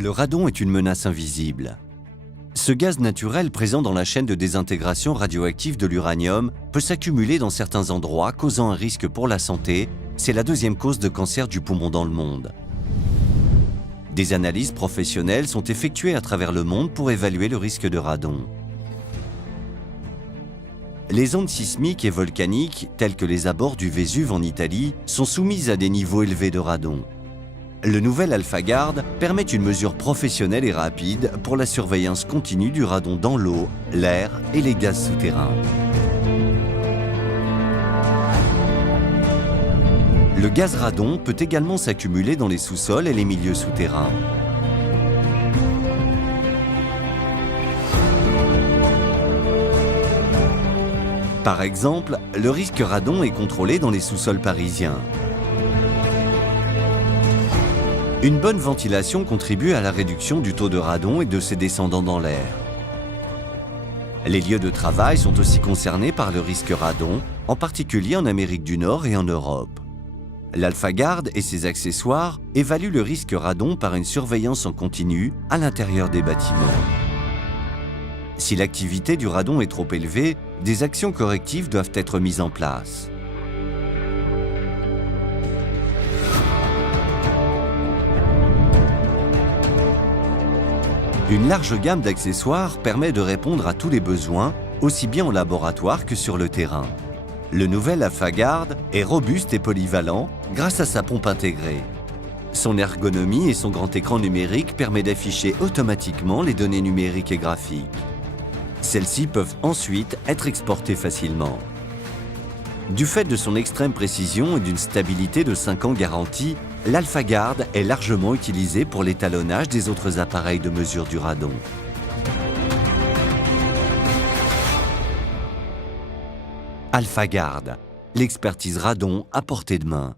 Le radon est une menace invisible. Ce gaz naturel présent dans la chaîne de désintégration radioactive de l'uranium peut s'accumuler dans certains endroits, causant un risque pour la santé. C'est la deuxième cause de cancer du poumon dans le monde. Des analyses professionnelles sont effectuées à travers le monde pour évaluer le risque de radon. Les ondes sismiques et volcaniques, telles que les abords du Vésuve en Italie, sont soumises à des niveaux élevés de radon. Le nouvel AlphaGuard permet une mesure professionnelle et rapide pour la surveillance continue du radon dans l'eau, l'air et les gaz souterrains. Le gaz radon peut également s'accumuler dans les sous-sols et les milieux souterrains. Par exemple, le risque radon est contrôlé dans les sous-sols parisiens. Une bonne ventilation contribue à la réduction du taux de radon et de ses descendants dans l'air. Les lieux de travail sont aussi concernés par le risque radon, en particulier en Amérique du Nord et en Europe. L'AlphaGuard et ses accessoires évaluent le risque radon par une surveillance en continu à l'intérieur des bâtiments. Si l'activité du radon est trop élevée, des actions correctives doivent être mises en place. Une large gamme d'accessoires permet de répondre à tous les besoins, aussi bien en laboratoire que sur le terrain. Le nouvel AlphaGuard est robuste et polyvalent grâce à sa pompe intégrée. Son ergonomie et son grand écran numérique permettent d'afficher automatiquement les données numériques et graphiques. Celles-ci peuvent ensuite être exportées facilement. Du fait de son extrême précision et d'une stabilité de 5 ans garantie, l'AlphaGuard est largement utilisé pour l'étalonnage des autres appareils de mesure du radon. AlphaGuard, l'expertise radon à portée de main.